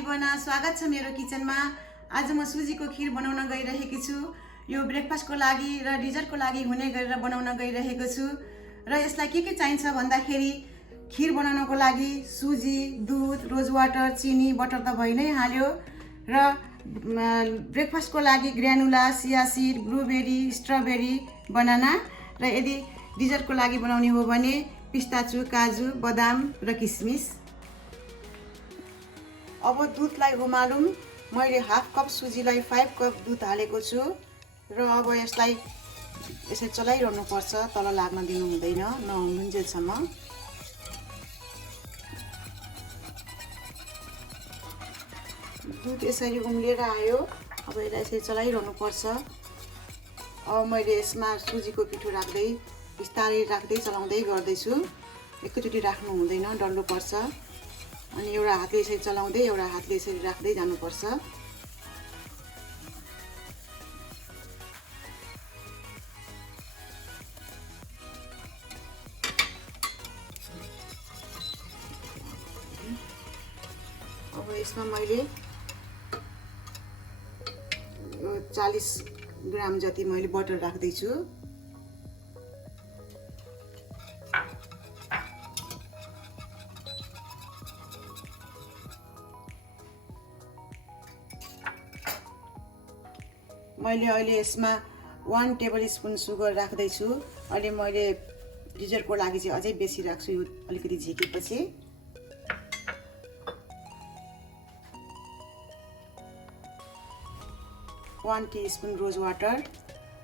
भाइ बहना स्वागत छ मेरो किचनमा। आज म सुजीको खीर बनाउन गइरहेकी छु। यो ब्रेकफास्टको लागि र डिजर्टको लागि हुने गरेर बनाउन गइरहेको छु। र यसलाई के चाहिन्छ भन्दाखेरि खीर बनाउनको लागि सुजी, दुध, रोज वाटर, चिनी, बटर त भइ नै हाल्यो र ब्रेकफास्टको लागि ग्रानुला, चिया सीड, ब्लुबेरी, स्ट्रबेरी, बनाना र यदि डिजर्टको लागि बनाउने हो भने पिस्ताचु, काजु, बदाम र किसमिस। अब दुधलाई उमालौँ। मैले हाफ कप सुजीलाई 5 कप दुध हालेको छु र अब यसलाई यसरी चलाइरहनु पर्छ, तल लाग्न दिनु हुँदैन नहुन्जेलसम्म। दुध यसरी उम्लिएर आयो। अब यसलाई यसरी चलाइरहनु पर्छ। अब मैले यसमा सुजीको पिठो राख्दै बिस्तारै राख्दै चलाउँदै गर्दैछु। एकैचोटि राख्नु हुँदैन, डल्लो पर्छ। अनि एउटा हातले यसरी चलाउँदै एउटा हातले यसरी राख्दै जानुपर्छ। अब यसमा मैले 40 ग्राम जति मैले बटर राख्दै छु। मैले अहिले यसमा 1 टेबल स्पुन सुगर राख्दै छु। अहिले मैले डिजर्टको लागि चाहिँ अझै बेसी राख्छु, यो अलिकति झिकेपछि। वन टीस्पुन रोज वाटर,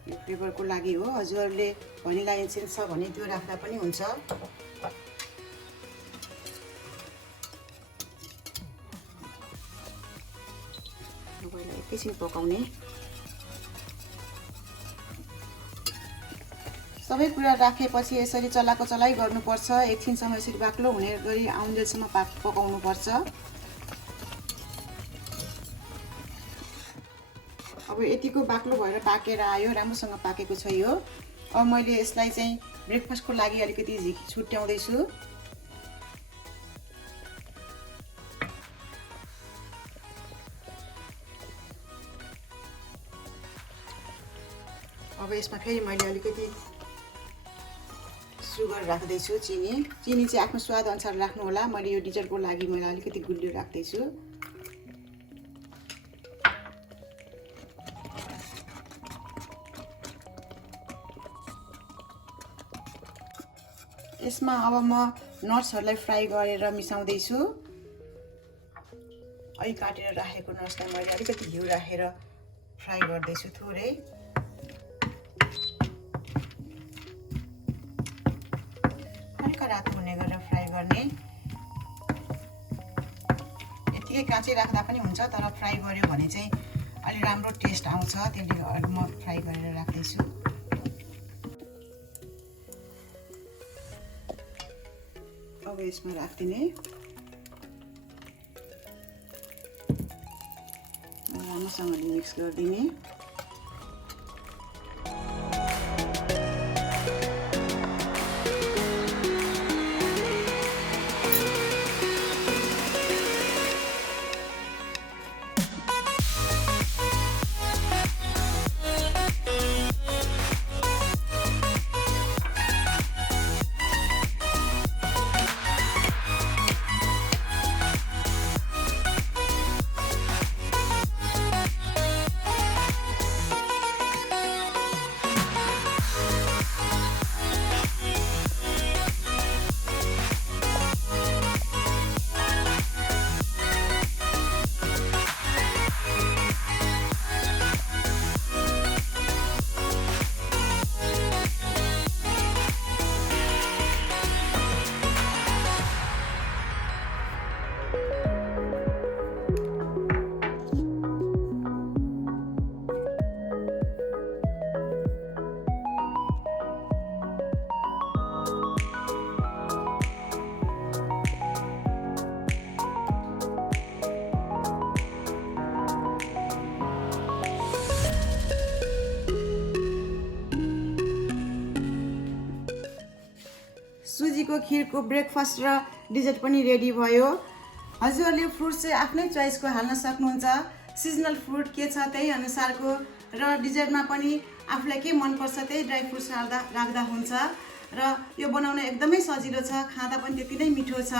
यो फ्लेभरको लागि हो। हजुरहरूले भनिला एसेन्स छ भने त्यो राख्दा पनि हुन्छ। यसलाई एकैछिन पकाउने। सबै कुरा राखेपछि यसरी चलाको चलाइ गर्नुपर्छ। एकछिनसम्म यसरी बाक्लो हुने गरी आउन्जेलसम्म पकाउनुपर्छ। अब यतिको बाक्लो भएर पाकेर आयो, राम्रोसँग पाकेको छ यो। अब मैले यसलाई चाहिँ ब्रेकफास्टको लागि अलिकति छुट्याउँदैछु। अब यसमा फेरि मैले अलिकति सुगर राख्दैछु, चिनी चाहिँ आफ्नो स्वाद अनुसार राख्नु होला। मैले यो डिजर्टको लागि मैले अलिकति गुलियो राख्दैछु। यसमा अब म नट्सहरूलाई फ्राई गरेर मिसाउँदैछु। अहिले काटेर राखेको नट्सलाई मैले अलिकति घिउ राखेर फ्राई गर्दैछु थोरै। हल्का रातो हुने गरेर फ्राई गर्ने। यतिकै काँचै राख्दा पनि हुन्छ, तर फ्राई गर्यो भने चाहिँ अलि राम्रो टेस्ट आउँछ। त्यसले गर्दा म फ्राई गरेर राख्दैछु। अब यसमा राख्दिने, राम्रोसँगले मिक्स गरिदिने। सुजीको खीरको ब्रेकफास्ट र डिजर्ट पनि रेडी भयो। हजुरहरूले फ्रुट चाहिँ आफ्नै चोइसको हाल्न सक्नुहुन्छ। सिजनल फ्रुट के छ त्यही अनुसारको र डिजर्टमा पनि आफूलाई के मनपर्छ त्यही ड्राई फ्रुट्स राख्दा हुन्छ र यो बनाउन एकदमै सजिलो छ, खाँदा पनि त्यति नै मिठो छ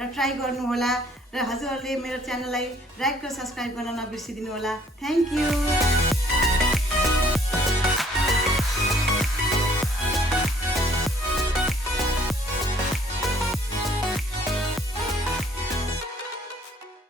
र ट्राई गर्नुहोला र हजुरहरूले मेरो च्यानललाई लाइक र सब्सक्राइब गर्न नबिर्सिदिनु होला। Thank you.